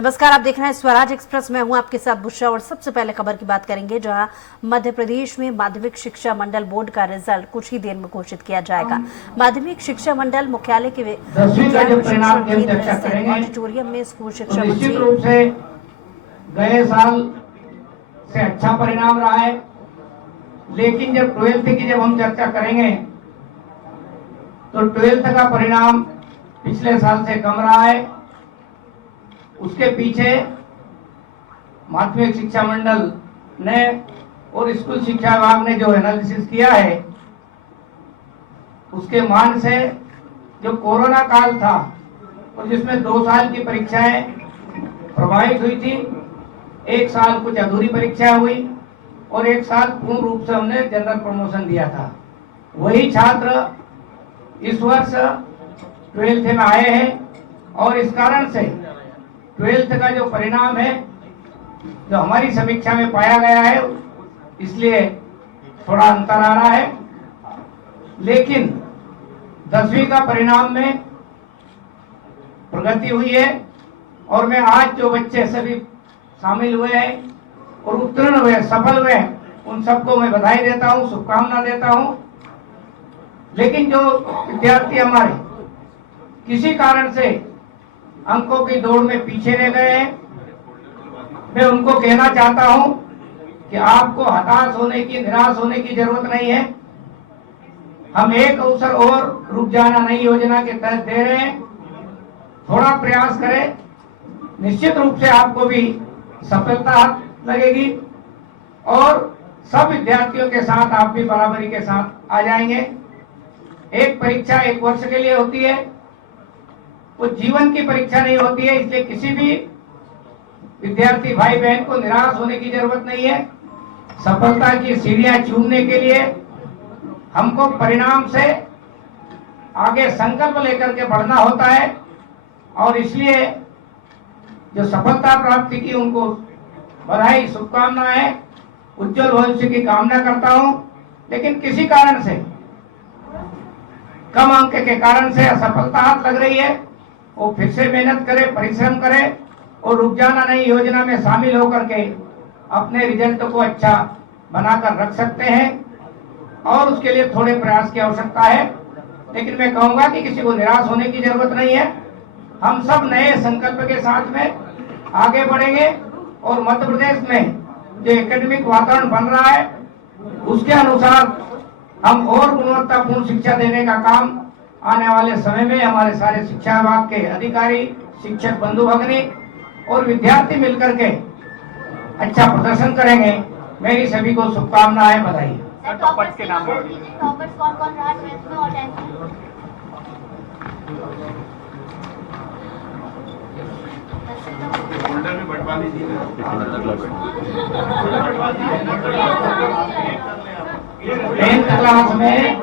नमस्कार, आप देख रहे हैं स्वराज एक्सप्रेस। मैं हूं आपके साथ बुशरा और सबसे पहले खबर की बात करेंगे, जहां मध्य प्रदेश में माध्यमिक शिक्षा मंडल बोर्ड का रिजल्ट कुछ ही देर में घोषित किया जाएगा। माध्यमिक शिक्षा मंडल मुख्यालय के ऑडिटोरियम में स्कूल शिक्षा निश्चित रूप से गए साल से अच्छा परिणाम रहा है, लेकिन जब 12th की जब हम चर्चा करेंगे तो 12th का परिणाम पिछले साल से कम रहा है। उसके पीछे माध्यमिक शिक्षा मंडल ने और स्कूल शिक्षा विभाग ने जो एनालिसिस किया है, उसके मान से जो कोरोना काल था और जिसमें 2 साल की परीक्षाएं प्रभावित हुई थी, 1 साल कुछ अधूरी परीक्षा हुई और 1 साल पूर्ण रूप से हमने जनरल प्रमोशन दिया था। वही छात्र इस वर्ष 12th में आए हैं और इस कारण से 12th का जो परिणाम है, जो हमारी समीक्षा में पाया गया है, इसलिए थोड़ा अंतर आ रहा है। लेकिन 10वीं का परिणाम में प्रगति हुई है और मैं आज जो बच्चे सभी शामिल हुए हैं और उत्तीर्ण हुए, सफल हुए, उन सबको मैं बधाई देता हूं, शुभकामना देता हूं। लेकिन जो विद्यार्थी हमारे किसी कारण से अंकों की दौड़ में पीछे रह गए हैं, मैं उनको कहना चाहता हूं कि आपको हताश होने की, निराश होने की जरूरत नहीं है। हम एक अवसर और रुक जाना नई योजना के तहत दे रहे हैं। थोड़ा प्रयास करें, निश्चित रूप से आपको भी सफलता लगेगी और सब विद्यार्थियों के साथ आप भी बराबरी के साथ आ जाएंगे। एक परीक्षा 1 वर्ष के लिए होती है, वो जीवन की परीक्षा नहीं होती है, इसलिए किसी भी विद्यार्थी भाई बहन को निराश होने की जरूरत नहीं है। सफलता की सीढ़ियां चूमने के लिए हमको परिणाम से आगे संकल्प लेकर के बढ़ना होता है और इसलिए जो सफलता प्राप्ति की उनको बधाई, शुभकामनाएं, उज्जवल भविष्य की कामना करता हूं। लेकिन किसी कारण से, कम अंक के कारण से असफलता हाथ लग रही है, वो फिर से मेहनत करे, परिश्रम करे और रुक जाना नई योजना में शामिल होकर के अपने रिजल्ट को अच्छा बनाकर रख सकते हैं और उसके लिए थोड़े प्रयास की आवश्यकता है। लेकिन मैं कहूंगा कि किसी को निराश होने की जरूरत नहीं है। हम सब नए संकल्प के साथ में आगे बढ़ेंगे और मध्य प्रदेश में जो एकेडमिक वातावरण बन रहा है, उसके अनुसार हम और गुणवत्तापूर्ण शिक्षा देने का काम आने वाले समय में हमारे सारे शिक्षा विभाग के अधिकारी, शिक्षक बंधु भगिनी और विद्यार्थी मिलकर के अच्छा प्रदर्शन करेंगे। मेरी सभी को शुभकामनाएं, बधाई। टॉपर्स के नाम टॉपर्स कौन रहा 12th में और 10th में? फोल्डर में बंटवा दीजिए। 10th क्लास में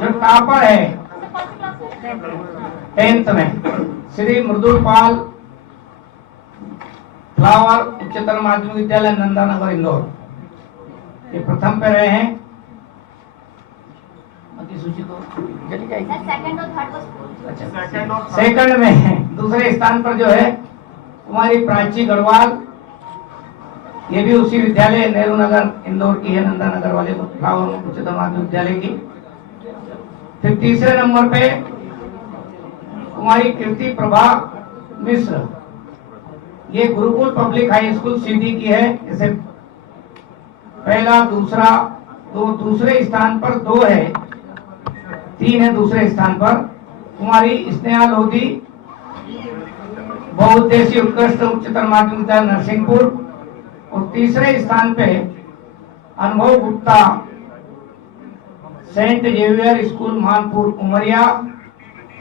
जो टॉपर है 10th में श्री मृदुल पाल फ्लावर उच्चतर माध्यमिक विद्यालय नंदानगर इंदौर, ये प्रथम पे रहे हैं। बाकी सूची तो चली जाएगी। सेकंड और थर्ड अच्छा, सेकंड में दूसरे स्थान पर जो है कुमारी प्राची गढ़वाल, ये भी उसी विद्यालय नेहरू नगर इंदौर की है, नंदानगर वाले फ्लावर उच्चतर माध्यमिक विद्यालय की। फिर तीसरे नंबर पे कुमारी कीर्ति प्रभा मिश्र, ये गुरुकुल पब्लिक हाई स्कूल सीधी की है। जैसे पहला, दूसरा, दूसरे स्थान पर 2 है, 3 है दूसरे स्थान पर। कुमारी स्नेहा लोधी बहुउद्देशीय उत्कृष्ट उच्चतर माध्यमिक विद्यालय नरसिंहपुर, और तीसरे स्थान पे Anubhav Gupta saint Xavier school Manpur Umaria.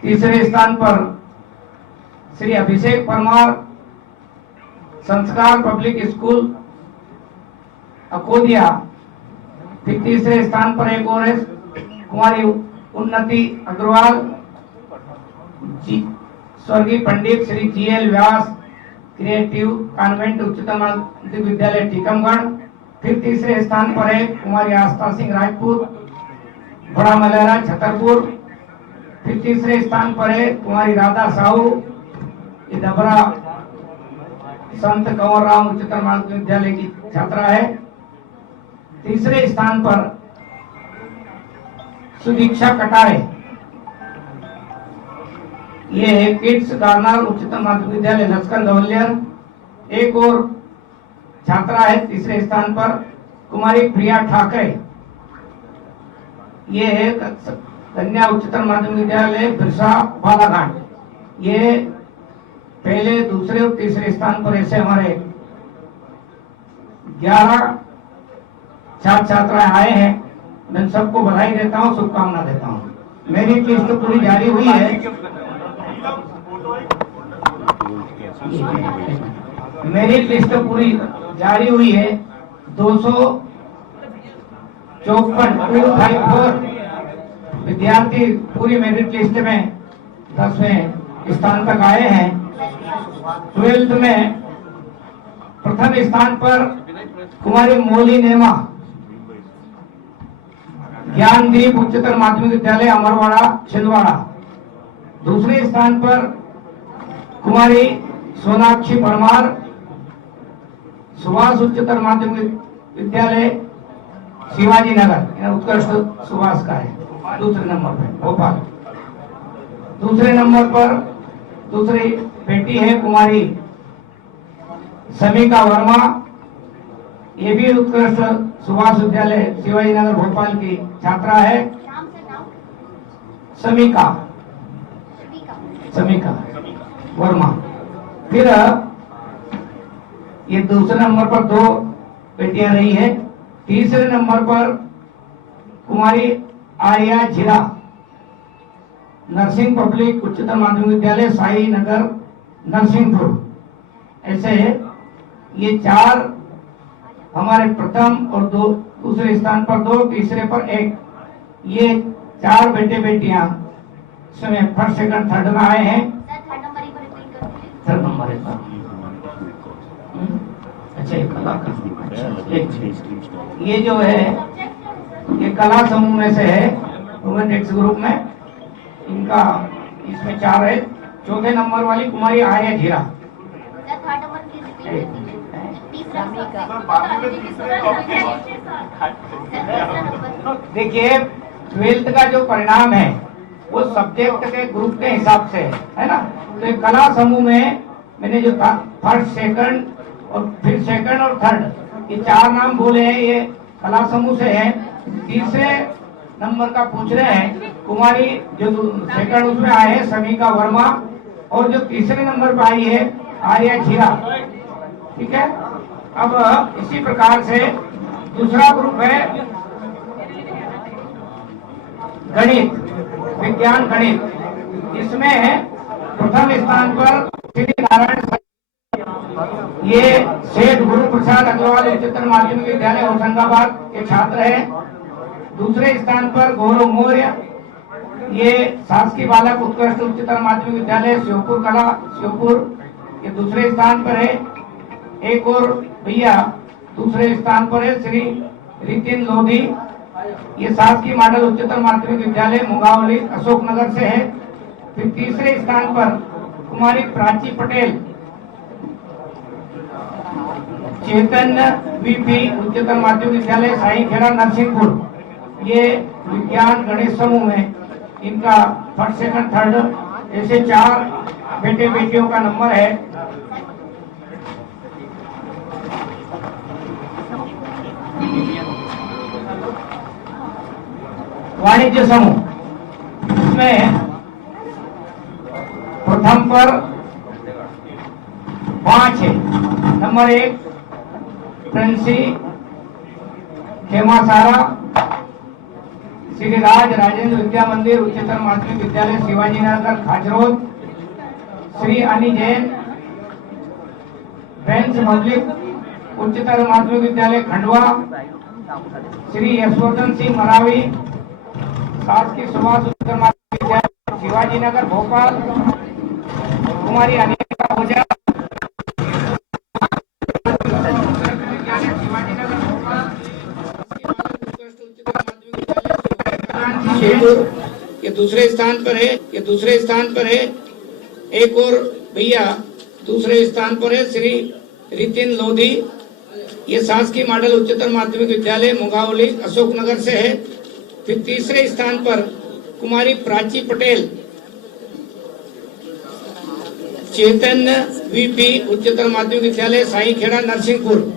तीसरे स्थान पर श्री अभिषेक परमार संस्कार पब्लिक स्कूल अकोदिया। फिर तीसरे स्थान पर एक और है कुमारी उन्नति अग्रवाल, स्वर्गीय पंडित श्री GL व्यास क्रिएटिव कॉन्वेंट उच्चतर माध्यमिक विद्यालय टीकमगढ़। फिर तीसरे स्थान पर है कुमारी आस्था सिंह राजपूत, बड़ा मलहरा छतरपुर। फिर तीसरे स्थान पर है कुमारी राधा साहू, डबरा संत कंवर राम उच्चतर माध्यमिक विद्यालय की छात्रा है। तीसरे स्थान पर सुदीक्षा कटारे, ये है किड्स कॉर्नर उच्चतर माध्यमिक विद्यालय लस्कर गवलियर। एक और छात्रा है तीसरे स्थान पर कुमारी प्रिया ठाकरे, ये है कन्या उच्चतर माध्यमिक विद्यालय बिरसा बालाघाट। ये पहले, दूसरे और तीसरे स्थान पर ऐसे हमारे 11 छात्र छात्राएं आए हैं। मैं सबको बधाई देता हूं, शुभकामना देता हूं। मेरिट लिस्ट तो पूरी जारी हुई है। मेरिट लिस्ट तो पूरी जारी हुई है। 254 विद्यार्थी पूरी मेरिट लिस्ट में 10वें स्थान तक आए हैं। 12th में प्रथम स्थान पर कुमारी मोली नेमा, ज्ञानदीप उच्चतर माध्यमिक विद्यालय अमरवाड़ा छिंदवाड़ा। दूसरे स्थान पर कुमारी सोनाक्षी परमार, सुभाष उच्चतर माध्यमिक विद्यालय शिवाजी नगर, उत्कृष्ट सुभाष का है। दूसरे नंबर पर भोपाल। दूसरे नंबर पर दूसरी बेटी है कुमारी समीका वर्मा, ये भी उत्कृष्ट सुभाष विद्यालय शिवाजी नगर भोपाल की छात्रा है। नाम से नाम समीका समीका वर्मा। फिर ये दूसरे नंबर पर 2 बेटियां रही है। तीसरे नंबर पर कुमारी आर्या झिरा, नरसिंह पब्लिक उच्चतर माध्यमिक विद्यालय साई नगर नरसिंहपुर। ऐसे ये 4 हमारे प्रथम और दूसरे स्थान पर 2, तीसरे पर 1, ये 4 बेटे बेटियां इसमें फर्स्ट सेकंड थर्ड में आए हैं। सर थर्ड नंबर एक बार रिपीट कर दीजिए। थर्ड नंबर है सर। अच्छा, ये कला का ये जो है ये कला समूह में से है, वुमेन टेक्स ग्रुप में। इनका इसमें 4 है। चौथे नंबर वाली Kumari Arya Jhira. Sir third number please repeat कर दीजिए। तीसरा नंबर देखिए 12th का जो परिणाम है वो सब्जेक्ट के ग्रुप के हिसाब से है ना। तो ये कला समूह में मैंने जो फर्स्ट सेकंड और फिर सेकंड और थर्ड ये 4 नाम बोले हैं, ये कला समूह से है। तीसरे नंबर का पूछ रहे हैं कुमारी जो सेकंड उसमें आए हैं समीका वर्मा, और जो तीसरे नंबर पर आई है आर्या झीरा। ठीक है। अब इसी प्रकार से दूसरा ग्रुप है गणित, विज्ञान गणित। इसमें प्रथम स्थान पर श्री नारायण, ये सेठ गुरु प्रसाद अग्रवाल उच्चतर माध्यमिक विद्यालय होशंगाबाद के छात्र हैं। दूसरे स्थान पर गौरव मौर्य, ये शासकीय बालक उत्कृष्ट उच्चतर माध्यमिक विद्यालय श्योपुर कला श्योपुर, ये दूसरे स्थान पर है। एक और भैया दूसरे स्थान पर है श्री रितिन लोधी, ये शासकीय मॉडल उच्चतर माध्यमिक विद्यालय मुंगावली अशोकनगर से है। फिर तीसरे स्थान पर कुमारी प्राची पटेल, चैतन्य वीपी उच्चतर माध्यमिक विद्यालय साई खेड़ा नरसिंहपुर, ये विज्ञान गणित समूह में इनका फर्स्ट सेकंड थर्ड। ऐसे 4 बेटे बेटियों का नंबर है। वाणिज्य समूह, इसमें प्रथम पर 5 है। नंबर 1 प्रिंसी खेमासारा, श्री राज राजेंद्र विद्या मंदिर उच्चतर माध्यमिक विद्यालय शिवाजी नगर खाजरोद, श्री अनी जैन बेंस पब्लिक उच्चतर माध्यमिक विद्यालय खंडवा, श्री यशवर्धन सिंह मरावी शासकीय सुभाष उच्चतर माध्यमिक विद्यालय शिवाजी नगर भोपाल, कुमारी अनिका ओझा ये दूसरे स्थान पर है, ये दूसरे स्थान पर है। एक और भैया दूसरे स्थान पर है श्री रितिन लोधी, ये शासकीय मॉडल उच्चतर माध्यमिक विद्यालय मुंगावली अशोकनगर से है। फिर तीसरे स्थान पर कुमारी प्राची पटेल, चैतन्य वीपी उच्चतर माध्यमिक विद्यालय साई खेड़ा नरसिंहपुर,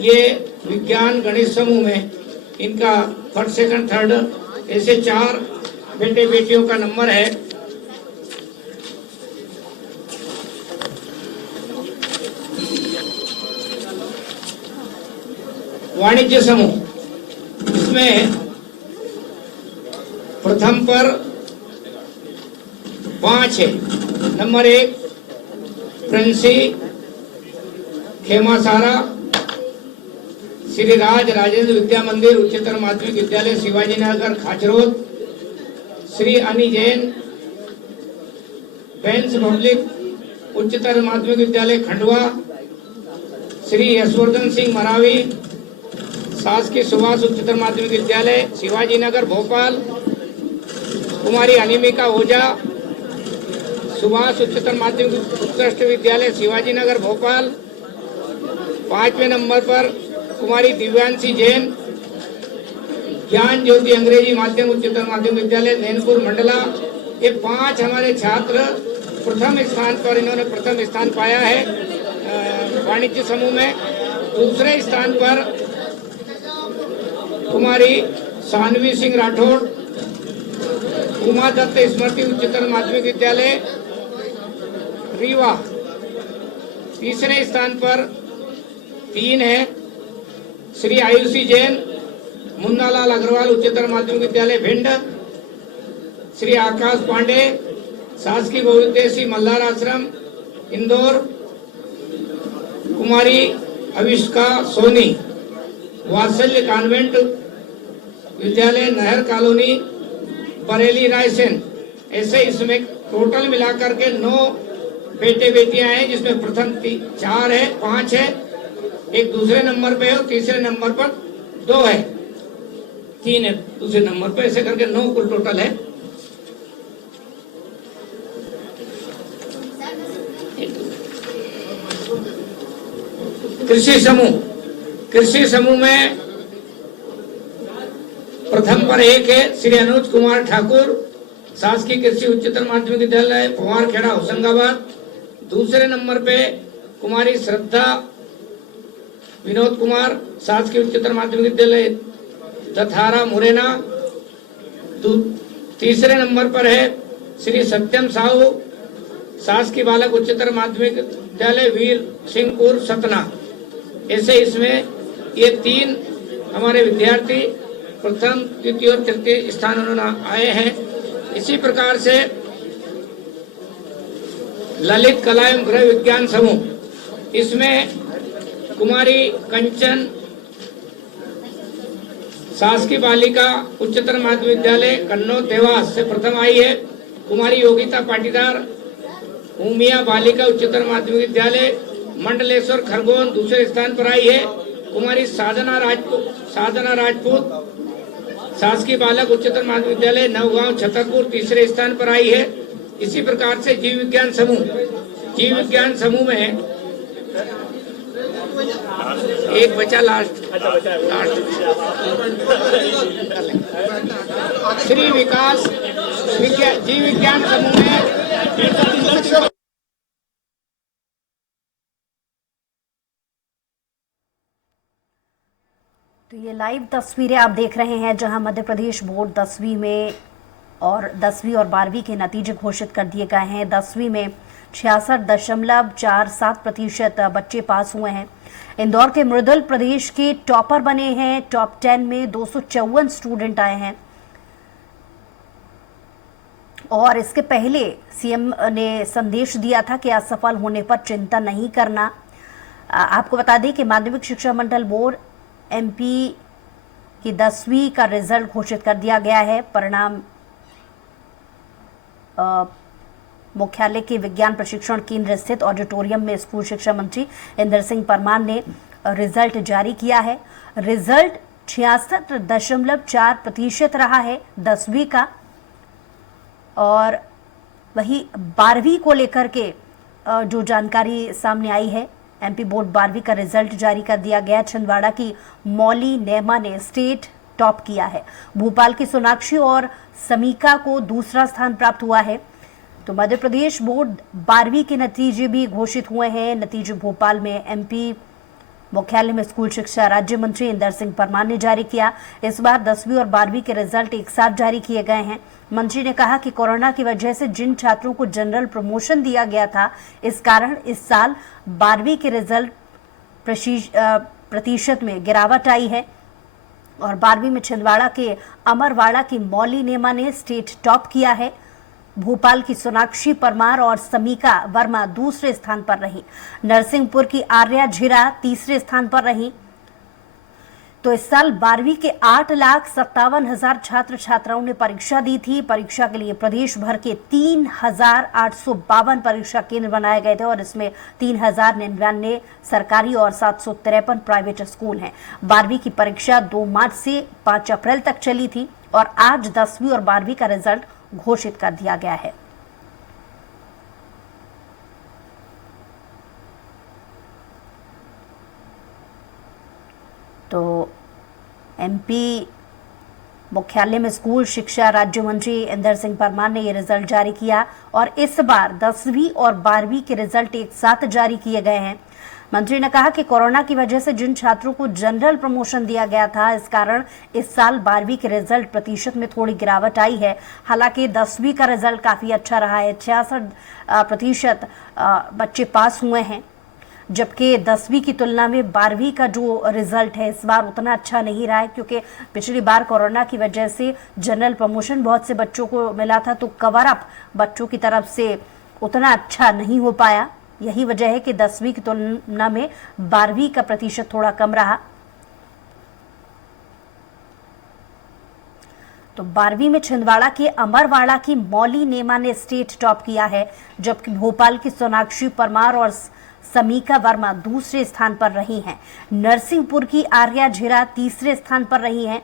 ये विज्ञान गणित समूह में इनका फर्स्ट सेकंड थर्ड, ऐसे 4 बेटे बेटियों का नंबर है। वाणिज्य समूह, इसमें प्रथम पर 5 है। नंबर 1 प्रिंसी खेमासारा, श्री राज राजेंद्र विद्या मंदिर उच्चतर माध्यमिक विद्यालय शिवाजी नगर खाचरोद, श्री अनी जैन बेंस पब्लिक उच्चतर माध्यमिक विद्यालय खंडवा, श्री यशवर्धन सिंह मरावी शासकीय सुभाष उच्चतर माध्यमिक विद्यालय शिवाजी नगर भोपाल, कुमारी अनिमिका ओझा सुभाष उच्चतर माध्यमिक उत्कृष्ट विद्यालय शिवाजी नगर भोपाल। 5वें नंबर पर कुमारी दिव्यांशी जैन ज्ञान ज्योति अंग्रेजी माध्यम उच्चतर माध्यमिक विद्यालय नैनपुर मंडला। ये 5 हमारे छात्र प्रथम स्थान पर, इन्होंने प्रथम स्थान पाया है वाणिज्य समूह में। दूसरे स्थान पर कुमारी सानवी सिंह राठौड़ उमा दत्त स्मृति उच्चतर माध्यमिक विद्यालय रीवा। तीसरे स्थान पर 3 है श्री आयुषी जैन मुन्नालाल अग्रवाल उच्चतर माध्यमिक विद्यालय भिंड, श्री आकाश पांडे शासकीय बहुउद्देशीय मल्हार आश्रम इंदौर, कुमारी अविष्का सोनी वात्सल्य कॉन्वेंट विद्यालय नहर कॉलोनी बरेली रायसेन। ऐसे इसमें टोटल मिलाकर के 9 बेटे बेटियां हैं, जिसमें प्रथम 4 है, 5 है, एक दूसरे नंबर पे है और तीसरे नंबर पर 2 है, 3 है दूसरे नंबर पे, ऐसे करके 9 कुल टोटल है। कृषि समूह में प्रथम पर 1 है श्री अनुज कुमार ठाकुर शासकीय कृषि उच्चतर माध्यमिक विद्यालय पवारखेड़ा होशंगाबाद। दूसरे नंबर पे कुमारी श्रद्धा विनोद कुमार शासकीय उच्चतर माध्यमिक विद्यालय दथारा मुरैना। तीसरे नंबर पर है श्री सत्यम साहू शासकीय बालक उच्चतर माध्यमिक विद्यालय वीर सिंहपुर सतना। ऐसे इसमें ये 3 हमारे विद्यार्थी प्रथम द्वितीय और तृतीय स्थान उन्होंने आए हैं। इसी प्रकार से ललित कला एवं गृह विज्ञान समूह, इसमें कुमारी कंचन शासकीय बालिका उच्चतर माध्यमिक विद्यालय कन्नौज देवास से प्रथम आई है। कुमारी योगिता पाटीदार उमिया बालिका उच्चतर माध्यमिक विद्यालय मंडलेश्वर खरगोन दूसरे स्थान पर आई है। कुमारी साधना राजपूत शासकीय बालक उच्चतर माध्यमिक विद्यालय नवगांव छतरपुर तीसरे स्थान पर आई है। इसी प्रकार से जीव विज्ञान समूह में एक बचा लास्ट श्री विकास जीव विज्ञान समूह में तो ये लाइव तस्वीरें आप देख रहे हैं जहां मध्य प्रदेश बोर्ड 10वीं में और 10वीं और 12वीं के नतीजे घोषित कर दिए गए हैं। 10वीं में 66.47% बच्चे पास हुए हैं। इंदौर के मृदुल प्रदेश के टॉपर बने हैं। टॉप 10 में 254 स्टूडेंट आए हैं और इसके पहले सीएम ने संदेश दिया था कि असफल होने पर चिंता नहीं करना। आपको बता दें कि माध्यमिक शिक्षा मंडल बोर्ड एमपी की 10वीं का रिजल्ट घोषित कर दिया गया है। परिणाम मुख्यालय के विज्ञान प्रशिक्षण केंद्र स्थित ऑडिटोरियम में स्कूल शिक्षा मंत्री इंदर सिंह परमार ने रिजल्ट जारी किया है। रिजल्ट 66.4% रहा है 10वीं का, और वही 12वीं को लेकर के जो जानकारी सामने आई है एमपी बोर्ड 12वीं का रिजल्ट जारी कर दिया गया। छिंदवाड़ा की मौली नेमा ने स्टेट टॉप किया है। भोपाल की सोनाक्षी और समीका को दूसरा स्थान प्राप्त हुआ है। तो मध्य प्रदेश बोर्ड 12वीं के नतीजे भी घोषित हुए हैं। नतीजे भोपाल में एमपी मुख्यालय में स्कूल शिक्षा राज्य मंत्री इंदर सिंह परमार ने जारी किया। इस बार 10वीं और 12वीं के रिजल्ट एक साथ जारी किए गए हैं। मंत्री ने कहा कि कोरोना की वजह से जिन छात्रों को जनरल प्रमोशन दिया गया था, इस कारण इस साल 12वीं के रिजल्ट प्रतिशत में गिरावट आई है। और 12वीं में छिंदवाड़ा के अमरवाड़ा की मौली नेमा ने स्टेट टॉप किया है। भोपाल की सोनाक्षी परमार और समीका वर्मा दूसरे स्थान पर रही। नरसिंहपुर की आर्या झिरा तीसरे स्थान पर रही। तो इस साल 12वीं के 8,57,000 छात्र छात्राओं ने परीक्षा दी थी। परीक्षा के लिए प्रदेश भर के 3,852 परीक्षा केंद्र बनाए गए थे और इसमें 3,099 सरकारी और 753 प्राइवेट स्कूल हैं। 12वीं की परीक्षा 2 मार्च से 5 अप्रैल तक चली थी और आज 10वीं और 12वीं का रिजल्ट घोषित कर दिया गया है। तो एमपी मुख्यालय में स्कूल शिक्षा राज्य मंत्री इंदर सिंह परमार ने यह रिजल्ट जारी किया और इस बार 10वीं और 12वीं के रिजल्ट एक साथ जारी किए गए हैं। मंत्री ने कहा कि कोरोना की वजह से जिन छात्रों को जनरल प्रमोशन दिया गया था, इस कारण इस साल 12वीं के रिजल्ट प्रतिशत में थोड़ी गिरावट आई है। हालांकि 10वीं का रिजल्ट काफी अच्छा रहा है। 66% बच्चे पास हुए हैं, जबकि 10वीं की तुलना में 12वीं का जो रिजल्ट है इस बार उतना अच्छा नहीं रहा है, क्योंकि पिछली बार कोरोना की वजह से जनरल प्रमोशन बहुत से बच्चों को मिला था, तो कवर अप बच्चों की तरफ से उतना अच्छा नहीं हो पाया। यही वजह है कि 10वीं की तुलना में 12वीं का प्रतिशत थोड़ा कम रहा। तो 12वीं में छिंदवाड़ा के अमरवाड़ा की मौली नेमा ने स्टेट टॉप किया है, जबकि भोपाल की सोनाक्षी परमार और समीका वर्मा दूसरे स्थान पर रही हैं। नरसिंहपुर की आर्या झिरा तीसरे स्थान पर रही हैं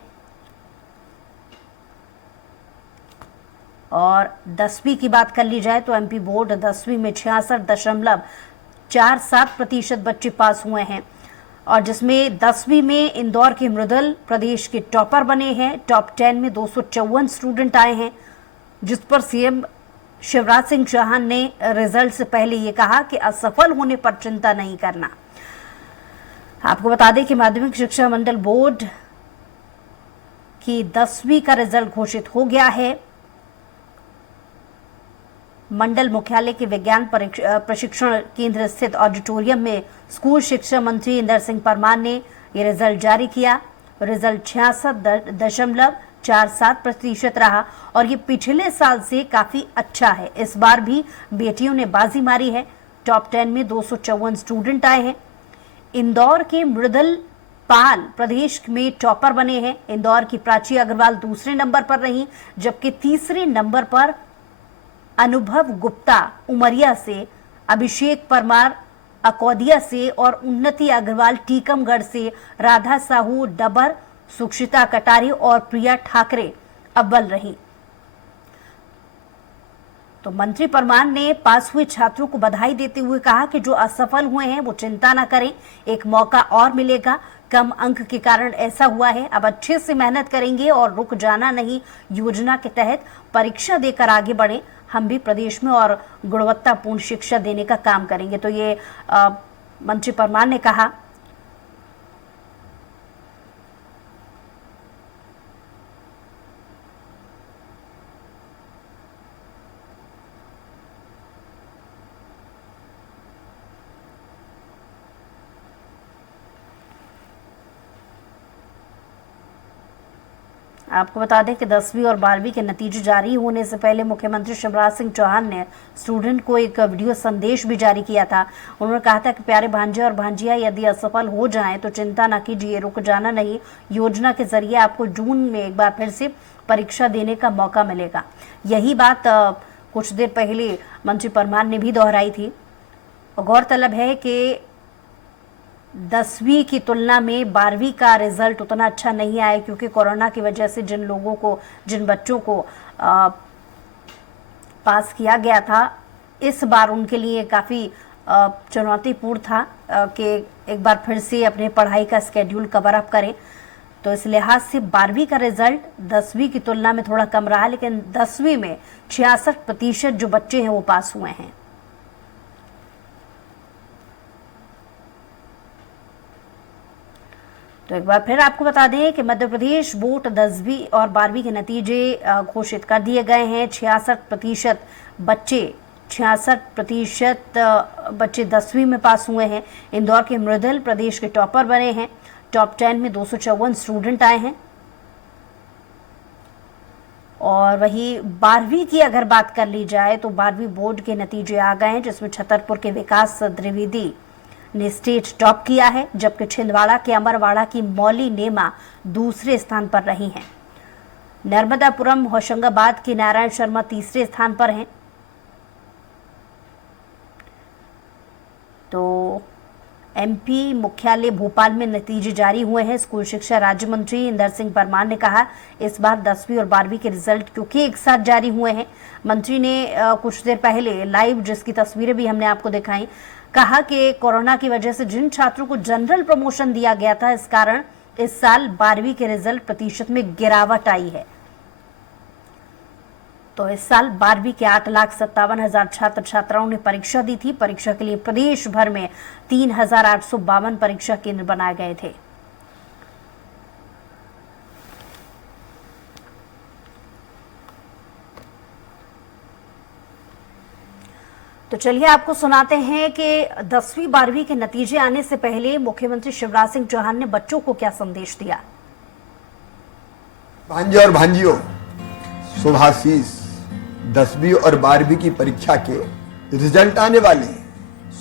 और 10वीं की बात कर ली जाए तो एमपी बोर्ड 10वीं में 66.47% बच्चे पास हुए हैं और जिसमें 10वीं में इंदौर के मृदुल प्रदेश के टॉपर बने हैं। टॉप 10 में 254 स्टूडेंट आए हैं, जिस पर सीएम शिवराज सिंह चौहान ने रिजल्ट से पहले ये कहा कि असफल होने पर चिंता नहीं करना। आपको बता दें कि माध्यमिक शिक्षा मंडल बोर्ड की 10वीं का रिजल्ट घोषित हो गया है। मंडल मुख्यालय के विज्ञान प्रशिक्षण केंद्र स्थित ऑडिटोरियम में स्कूल शिक्षा मंत्री इंदर सिंह परमार ने यह रिजल्ट जारी किया। रिजल्ट 66.47% रहा और ये पिछले साल से काफी अच्छा है। इस बार भी बेटियों ने बाजी मारी है। टॉप 10 में 254 स्टूडेंट आए हैं। इंदौर के मृदुल पाल प्रदेश में टॉपर बने हैं। इंदौर की प्राची अग्रवाल दूसरे नंबर पर रही, जबकि तीसरे नंबर पर अनुभव गुप्ता उमरिया से, अभिषेक परमार अकौदिया से और उन्नति अग्रवाल टीकमगढ़ से, राधा साहू डबर, सुक्षिता कटारी और प्रिया ठाकरे अव्वल रही। तो मंत्री परमार ने पास हुए छात्रों को बधाई देते हुए कहा कि जो असफल हुए हैं वो चिंता न करें, एक मौका और मिलेगा। कम अंक के कारण ऐसा हुआ है, अब अच्छे से मेहनत करेंगे और रुक जाना नहीं। योजना के तहत परीक्षा देकर आगे बढ़ें। हम भी प्रदेश में और गुणवत्तापूर्ण शिक्षा देने का काम करेंगे। तो ये मंत्री परमार ने कहा। आपको बता दें कि 10वीं और 12वीं के नतीजे जारी होने से पहले मुख्यमंत्री शिवराज सिंह चौहान ने स्टूडेंट को एक वीडियो संदेश भी जारी किया था। उन्होंने कहा था कि प्यारे भांजे और भांजिया, यदि असफल हो जाएं तो चिंता न कीजिए, रुक जाना नहीं। योजना के जरिए आपको जून में एक बार फिर से परीक्षा देने का मौका मिलेगा। यही बात कुछ देर पहले मंत्री परमार ने भी दोहराई थी। गौरतलब है कि 10वीं की तुलना में 12वीं का रिजल्ट उतना अच्छा नहीं आया, क्योंकि कोरोना की वजह से जिन बच्चों को पास किया गया था, इस बार उनके लिए काफ़ी चुनौतीपूर्ण था कि एक बार फिर से अपने पढ़ाई का स्केड्यूल कवर अप करें। तो इस लिहाज से 12वीं का रिजल्ट 10वीं की तुलना में थोड़ा कम रहा, लेकिन 10वीं में 66% जो बच्चे हैं वो पास हुए हैं। तो एक बार फिर आपको बता दें कि मध्य प्रदेश बोर्ड 10वीं और 12वीं के नतीजे घोषित कर दिए गए हैं। 66% बच्चे 10वीं में पास हुए हैं। इंदौर के मृदल प्रदेश के टॉपर बने हैं। टॉप 10 में 254 स्टूडेंट आए हैं। और वही 12वीं की अगर बात कर ली जाए तो 12वीं बोर्ड के नतीजे आ गए हैं, जिसमें छतरपुर के विकास द्विवेदी ने स्टेट टॉप किया है, जबकि छिंदवाड़ा के अमरवाड़ा की मौली नेमा दूसरे स्थान पर रही हैं। नर्मदापुरम होशंगाबाद के नारायण शर्मा तीसरे स्थान पर हैं। तो एमपी मुख्यालय भोपाल में नतीजे जारी हुए हैं। स्कूल शिक्षा राज्य मंत्री इंदर सिंह परमार ने कहा, इस बार 10वीं और 12वीं के रिजल्ट क्योंकि एक साथ जारी हुए हैं। मंत्री ने कुछ देर पहले लाइव, जिसकी तस्वीरें भी हमने आपको दिखाई, कहा कि कोरोना की वजह से जिन छात्रों को जनरल प्रमोशन दिया गया था, इस कारण इस साल 12वीं के रिजल्ट प्रतिशत में गिरावट आई है। तो इस साल 12वीं के 8,57,000 छात्र छात्राओं ने परीक्षा दी थी। परीक्षा के लिए प्रदेश भर में 3,852 परीक्षा केंद्र बनाए गए थे। तो चलिए आपको सुनाते हैं कि 10वीं 12वीं के नतीजे आने से पहले मुख्यमंत्री शिवराज सिंह चौहान ने बच्चों को क्या संदेश दिया। भांजे और भांजियों, शुभाशीष 10वीं और 12वीं की परीक्षा के रिजल्ट आने वाले हैं।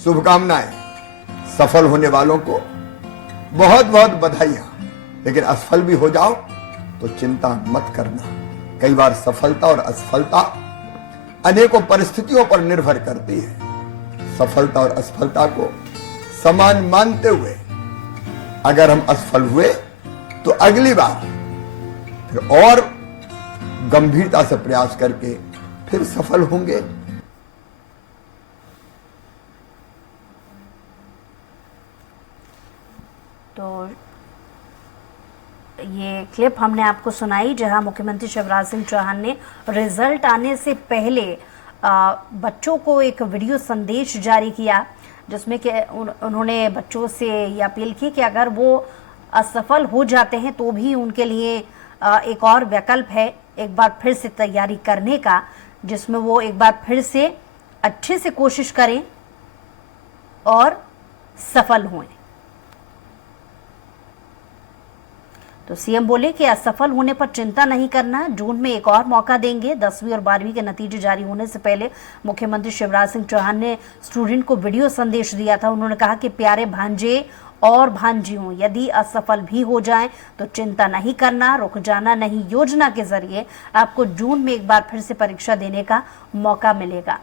शुभकामनाएं। सफल होने वालों को बहुत बहुत बधाइयां। लेकिन असफल भी हो जाओ तो चिंता मत करना। कई बार सफलता और असफलता अनेकों परिस्थितियों पर निर्भर करती है। सफलता और असफलता को समान मानते हुए अगर हम असफल हुए तो अगली बार फिर और गंभीरता से प्रयास करके फिर सफल होंगे। तो ये क्लिप हमने आपको सुनाई, जहां मुख्यमंत्री शिवराज सिंह चौहान ने रिजल्ट आने से पहले बच्चों को एक वीडियो संदेश जारी किया, जिसमें कि उन्होंने बच्चों से ये अपील की कि अगर वो असफल हो जाते हैं तो भी उनके लिए एक और विकल्प है एक बार फिर से तैयारी करने का, जिसमें वो एक बार फिर से अच्छे से कोशिश करें और सफल हों। तो सीएम बोले कि असफल होने पर चिंता नहीं करना, जून में एक और मौका देंगे। 10वीं और 12वीं के नतीजे जारी होने से पहले मुख्यमंत्री शिवराज सिंह चौहान ने स्टूडेंट को वीडियो संदेश दिया था। उन्होंने कहा कि प्यारे भांजे और भांजियों, यदि असफल भी हो जाएं तो चिंता नहीं करना, रुक जाना नहीं। योजना के जरिए आपको जून में एक बार फिर से परीक्षा देने का मौका मिलेगा।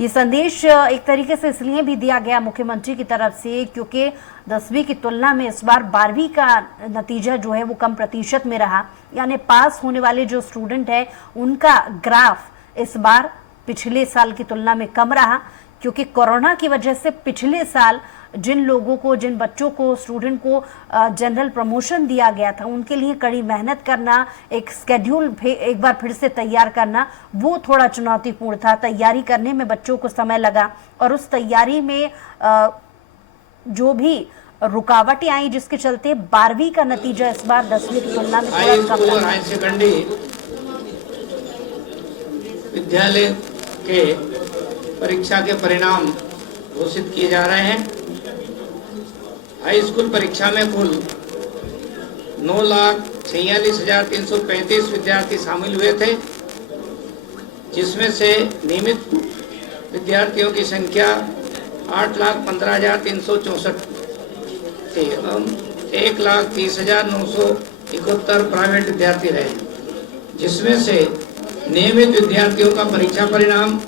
ये संदेश एक तरीके से इसलिए भी दिया गया मुख्यमंत्री की तरफ से क्योंकि 10वीं की तुलना में इस बार 12वीं का नतीजा जो है वो कम प्रतिशत में रहा, यानी पास होने वाले जो स्टूडेंट है उनका ग्राफ इस बार पिछले साल की तुलना में कम रहा, क्योंकि कोरोना की वजह से पिछले साल जिन लोगों को, जिन बच्चों को, स्टूडेंट को जनरल प्रमोशन दिया गया था, उनके लिए कड़ी मेहनत करना, एक स्केड्यूल एक बार फिर से तैयार करना, वो थोड़ा चुनौतीपूर्ण था। तैयारी करने में बच्चों को समय लगा और उस तैयारी में जो भी रुकावटें आई, जिसके चलते 12वीं का नतीजा इस बार 10वीं की तुलना में थोड़ा कम रहा। हाई सेकेंडरी विद्यालय के परीक्षा के परिणाम घोषित किए जा रहे हैं। हाई स्कूल परीक्षा में कुल 9,46,335 विद्यार्थी शामिल हुए थे, जिसमें से नियमित विद्यार्थियों की संख्या 8,15,364 थे। 1,30,971 प्राइवेट विद्यार्थी रहे, जिसमें से नियमित विद्यार्थियों का परीक्षा परिणाम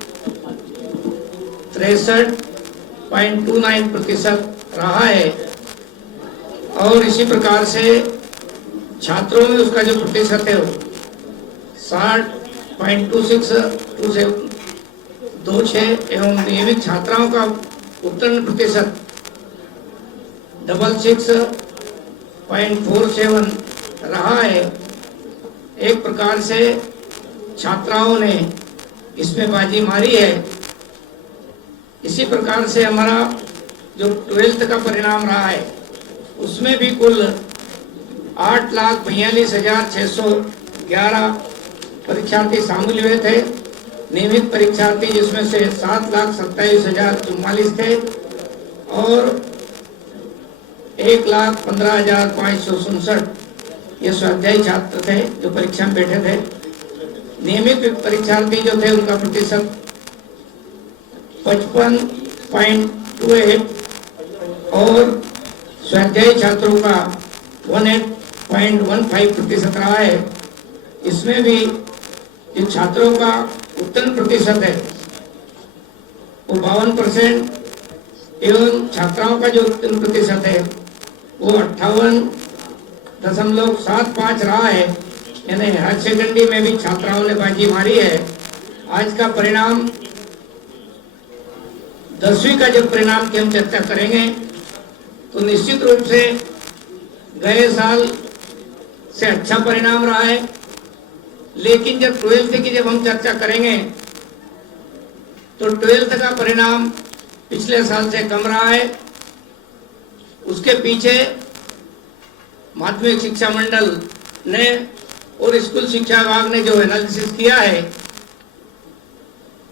63.29% रहा है और इसी प्रकार से छात्रों में उसका जो प्रतिशत है 60.26 एवं नियमित छात्राओं का उत्तीर्ण प्रतिशत 66.47 रहा है। एक प्रकार से छात्राओं ने इसमें बाजी मारी है। इसी प्रकार से हमारा जो 12th का परिणाम रहा है उसमें भी कुल 8,42,611 परीक्षार्थी शामिल हुए थे। नियमित परीक्षार्थी जिसमें से 7,27,044 थे और 1,15,567 ये स्वाध्यायी छात्र थे जो परीक्षा में बैठे थे। नियमित परीक्षार्थी जो थे उनका प्रतिशत 55.28 और स्वाध्यायी छात्रों का 18.15% रहा है। इसमें भी जिन छात्रों का उत्तीर्ण प्रतिशत है वो 52% एवं छात्राओं का जो उत्तीर्ण प्रतिशत है वो 58.75 रहा है। यानी हायर सेकेंडरी में भी छात्राओं ने बाजी मारी है। आज का परिणाम 10वीं का जब परिणाम की हम चर्चा करेंगे तो निश्चित रूप से गए साल से अच्छा परिणाम रहा है, लेकिन जब 12th की जब हम चर्चा करेंगे तो 12th का परिणाम पिछले साल से कम रहा है। उसके पीछे माध्यमिक शिक्षा मंडल ने और स्कूल शिक्षा विभाग ने जो एनालिसिस किया है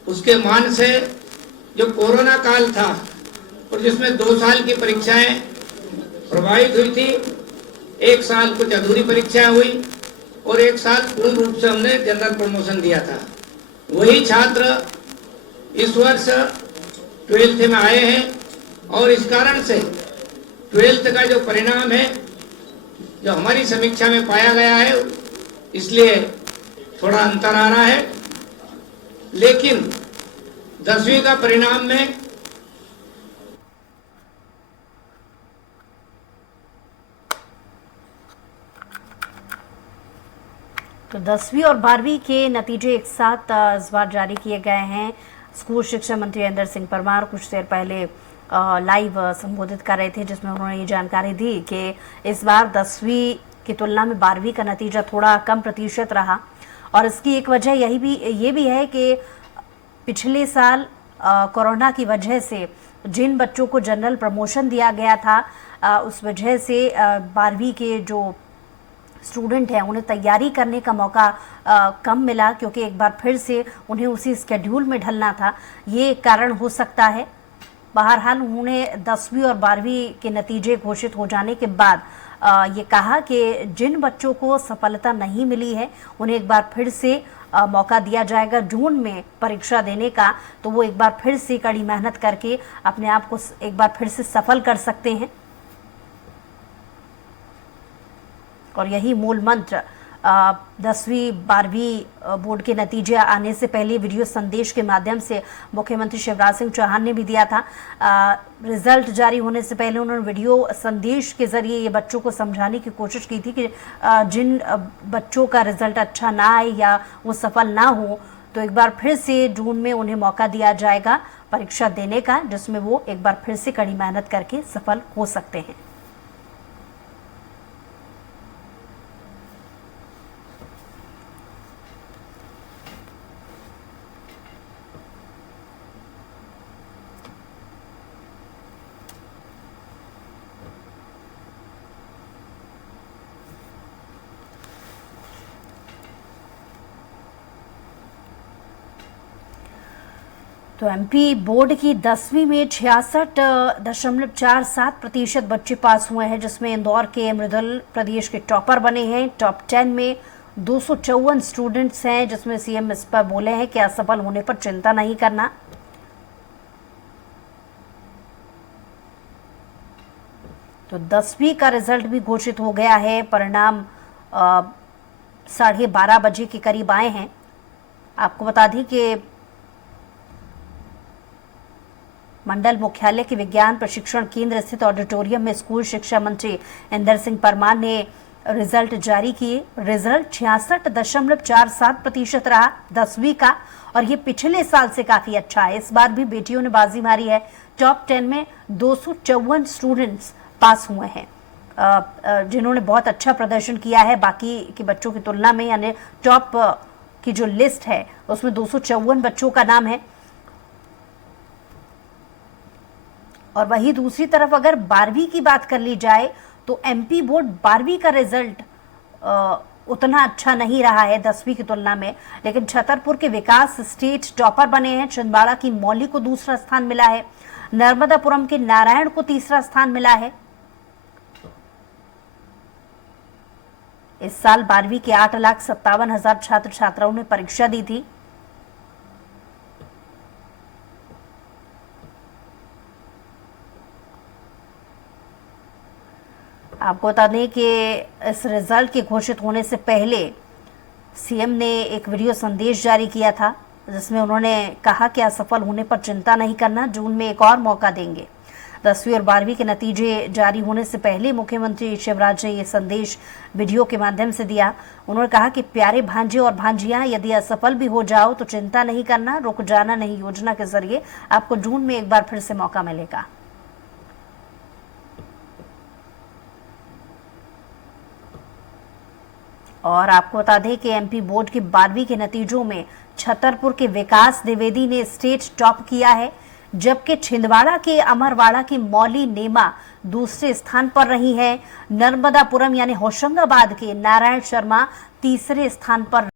उसके मान से जो कोरोना काल था और जिसमें 2 साल की परीक्षाएं प्रभावित हुई थी, 1 साल कुछ अधूरी परीक्षाएं हुई और 1 साल पूर्ण रूप से हमने जनरल प्रमोशन दिया था। वही छात्र इस वर्ष 12th में आए हैं और इस कारण से 12th का जो परिणाम है जो हमारी समीक्षा में पाया गया है इसलिए थोड़ा अंतर आ रहा है। लेकिन 10वीं का परिणाम में तो 10वीं और 12वीं के नतीजे एक साथ इस बार जारी किए गए हैं। स्कूल शिक्षा मंत्री इंदर सिंह परमार कुछ देर पहले लाइव संबोधित कर रहे थे, जिसमें उन्होंने ये जानकारी दी कि इस बार 10वीं की तुलना में 12वीं का नतीजा थोड़ा कम प्रतिशत रहा और इसकी एक वजह ये भी है कि पिछले साल कोरोना की वजह से जिन बच्चों को जनरल प्रमोशन दिया गया था उस वजह से 12वीं के जो स्टूडेंट हैं उन्हें तैयारी करने का मौका कम मिला, क्योंकि एक बार फिर से उन्हें उसी स्केड्यूल में ढलना था। ये कारण हो सकता है। बहरहाल उन्होंने 10वीं और 12वीं के नतीजे घोषित हो जाने के बाद ये कहा कि जिन बच्चों को सफलता नहीं मिली है उन्हें एक बार फिर से मौका दिया जाएगा जून में परीक्षा देने का, तो वो एक बार फिर से कड़ी मेहनत करके अपने आप को एक बार फिर से सफल कर सकते हैं। और यही मूल मंत्र 10वीं 12वीं बोर्ड के नतीजे आने से पहले वीडियो संदेश के माध्यम से मुख्यमंत्री शिवराज सिंह चौहान ने भी दिया था। रिजल्ट जारी होने से पहले उन्होंने वीडियो संदेश के जरिए ये बच्चों को समझाने की कोशिश की थी कि जिन बच्चों का रिजल्ट अच्छा ना आए या वो सफल ना हो तो एक बार फिर से जून में उन्हें मौका दिया जाएगा परीक्षा देने का, जिसमें वो एक बार फिर से कड़ी मेहनत करके सफल हो सकते हैं। तो एमपी बोर्ड की 10वीं में 66.47% बच्चे पास हुए हैं, जिसमें इंदौर के मृदुल प्रदेश के टॉपर बने हैं। टॉप 10 में 254 स्टूडेंट्स हैं, जिसमें सीएम इस पर बोले हैं कि असफल होने पर चिंता नहीं करना। तो 10वीं का रिजल्ट भी घोषित हो गया है। परिणाम 12:30 बजे के करीब आए हैं। आपको बता दें कि मंडल मुख्यालय के विज्ञान प्रशिक्षण केंद्र स्थित ऑडिटोरियम में स्कूल शिक्षा मंत्री इंदर सिंह परमार ने रिजल्ट जारी किए। रिजल्ट 66.47% रहा 10वीं का, और ये पिछले साल से काफी अच्छा है। इस बार भी बेटियों ने बाजी मारी है। टॉप 10 में 254 स्टूडेंट्स पास हुए हैं, जिन्होंने बहुत अच्छा प्रदर्शन किया है बाकी के बच्चों की तुलना में। यानी टॉप की जो लिस्ट है उसमें 254 बच्चों का नाम है। और वहीं दूसरी तरफ अगर 12वीं की बात कर ली जाए तो एमपी बोर्ड 12वीं का रिजल्ट उतना अच्छा नहीं रहा है 10वीं की तुलना में, लेकिन छतरपुर के विकास स्टेट टॉपर बने हैं। छिंदवाड़ा की मौली को दूसरा स्थान मिला है। नर्मदापुरम के नारायण को तीसरा स्थान मिला है। इस साल 12वीं के 8,57,000 छात्र छात्राओं ने परीक्षा दी थी। आपको बता दें कि इस रिजल्ट के घोषित होने से पहले सीएम ने एक वीडियो संदेश जारी किया था, जिसमें उन्होंने कहा कि असफल होने पर चिंता नहीं करना, जून में एक और मौका देंगे। 10वीं और 12वीं के नतीजे जारी होने से पहले मुख्यमंत्री शिवराज ने ये संदेश वीडियो के माध्यम से दिया। उन्होंने कहा कि प्यारे भांजे और भांजियां, यदि असफल भी हो जाओ तो चिंता नहीं करना, रुक जाना नहीं। योजना के जरिए आपको जून में एक बार फिर से मौका मिलेगा। और आपको बता दें कि एमपी बोर्ड के 12वीं के नतीजों में छतरपुर के विकास द्विवेदी ने स्टेट टॉप किया है, जबकि छिंदवाड़ा के अमरवाड़ा की मौली नेमा दूसरे स्थान पर रही है। नर्मदापुरम यानी होशंगाबाद के नारायण शर्मा तीसरे स्थान पर